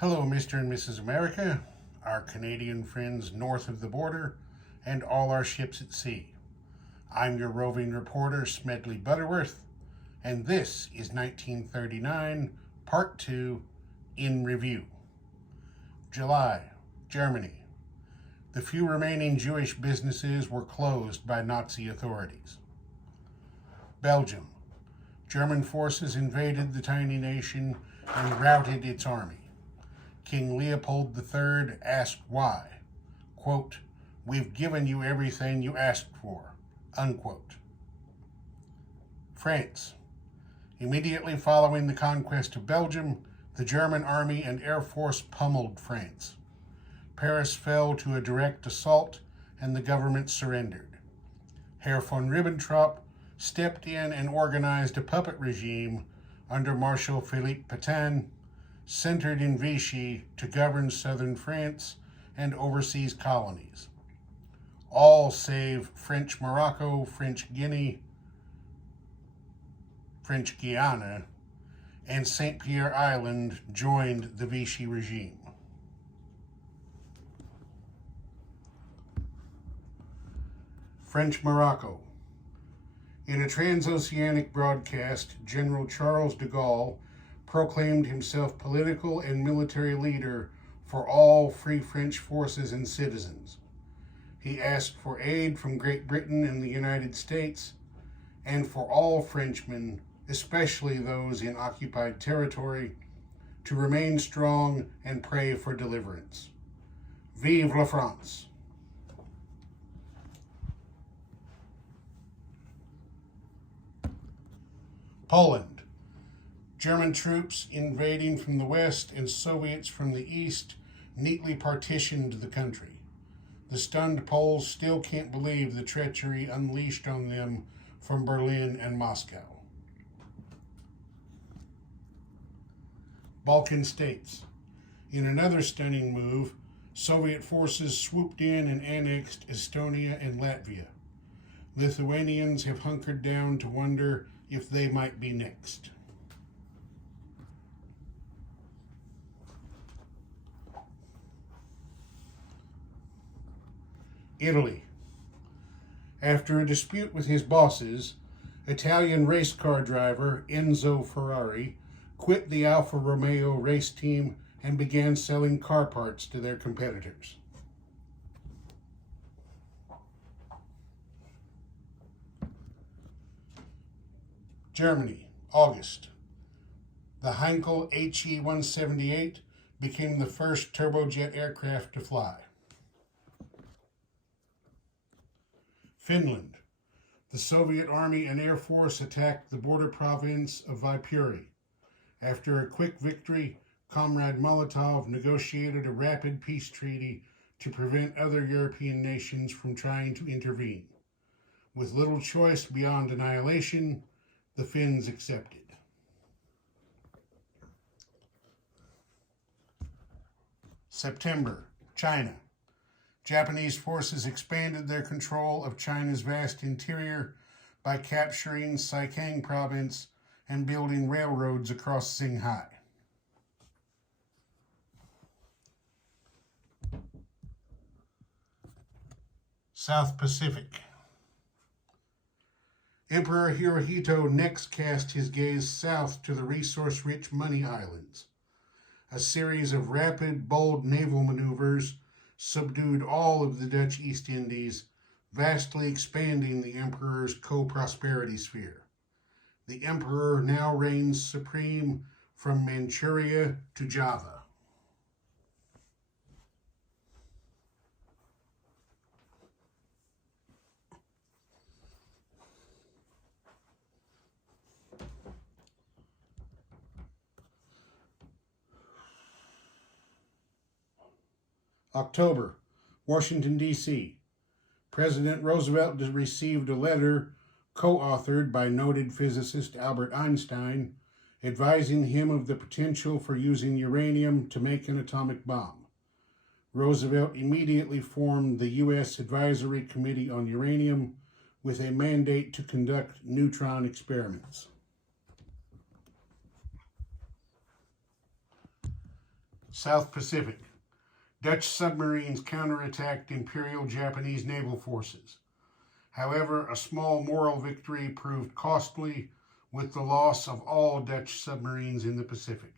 Hello, Mr. and Mrs. America, our Canadian friends north of the border, and all our ships at sea. I'm your roving reporter, Smedley Butterworth, and this is 1939, Part 2, in Review. July, Germany. The few remaining Jewish businesses were closed by Nazi authorities. Belgium. German forces invaded the tiny nation and routed its army. King Leopold III asked why. Quote, "We've given you everything you asked for," unquote. France. Immediately following the conquest of Belgium, the German army and air force pummeled France. Paris fell to a direct assault and the government surrendered. Herr von Ribbentrop stepped in and organized a puppet regime under Marshal Philippe Pétain, centered in Vichy, to govern southern France and overseas colonies, all save French Morocco, French Guinea, French Guiana, and St. Pierre Island joined the Vichy regime. French Morocco. In a transoceanic broadcast, General Charles de Gaulle proclaimed himself political and military leader for all Free French forces and citizens. He asked for aid from Great Britain and the United States, and for all Frenchmen, especially those in occupied territory, to remain strong and pray for deliverance. Vive la France! Poland. German troops invading from the west and Soviets from the east neatly partitioned the country. The stunned Poles still can't believe the treachery unleashed on them from Berlin and Moscow. Balkan states. In another stunning move, Soviet forces swooped in and annexed Estonia and Latvia. Lithuanians have hunkered down to wonder if they might be next. Italy. After a dispute with his bosses, Italian race car driver Enzo Ferrari quit the Alfa Romeo race team and began selling car parts to their competitors. Germany, August. The Heinkel HE-178 became the first turbojet aircraft to fly. Finland. The Soviet Army and Air Force attacked the border province of Viipuri. After a quick victory, Comrade Molotov negotiated a rapid peace treaty to prevent other European nations from trying to intervene. With little choice beyond annihilation, the Finns accepted. September, China. Japanese forces expanded their control of China's vast interior by capturing Saikang province and building railroads across Qinghai. South Pacific. Emperor Hirohito next cast his gaze south to the resource-rich Money Islands. A series of rapid, bold naval maneuvers subdued all of the Dutch East Indies, vastly expanding the emperor's co-prosperity sphere. The emperor now reigns supreme from Manchuria to Java. October, Washington, D.C. President Roosevelt received a letter co-authored by noted physicist Albert Einstein, advising him of the potential for using uranium to make an atomic bomb. Roosevelt immediately formed the U.S. Advisory Committee on Uranium with a mandate to conduct neutron experiments. South Pacific. Dutch submarines counterattacked Imperial Japanese naval forces. However, a small moral victory proved costly, with the loss of all Dutch submarines in the Pacific.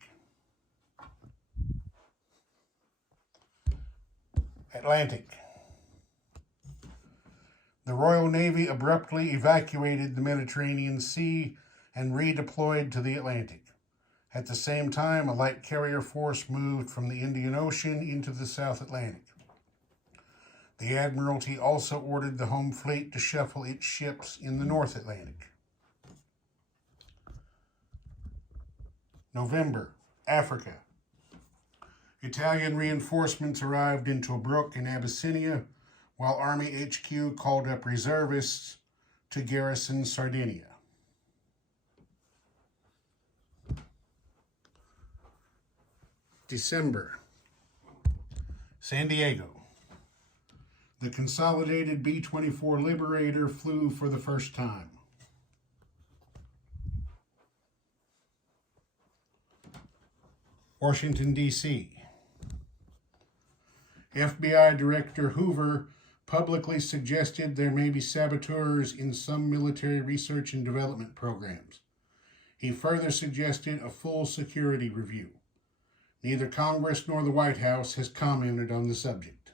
Atlantic. The Royal Navy abruptly evacuated the Mediterranean Sea and redeployed to the Atlantic. At the same time, a light carrier force moved from the Indian Ocean into the South Atlantic. The Admiralty also ordered the home fleet to shuffle its ships in the North Atlantic. November, Africa. Italian reinforcements arrived in Tobruk in Abyssinia, while Army HQ called up reservists to garrison Sardinia. December, San Diego. The consolidated B-24 Liberator flew for the first time. Washington, D.C. FBI Director Hoover publicly suggested there may be saboteurs in some military research and development programs. He further suggested a full security review. Neither Congress nor the White House has commented on the subject.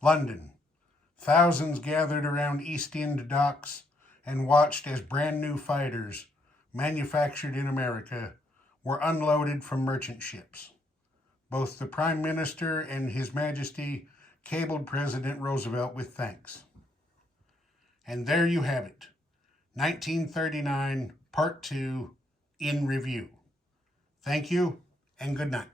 London. Thousands gathered around East End docks and watched as brand new fighters, manufactured in America, were unloaded from merchant ships. Both the Prime Minister and His Majesty cabled President Roosevelt with thanks. And there you have it, 1939, Part 2, in review. Thank you, and good night.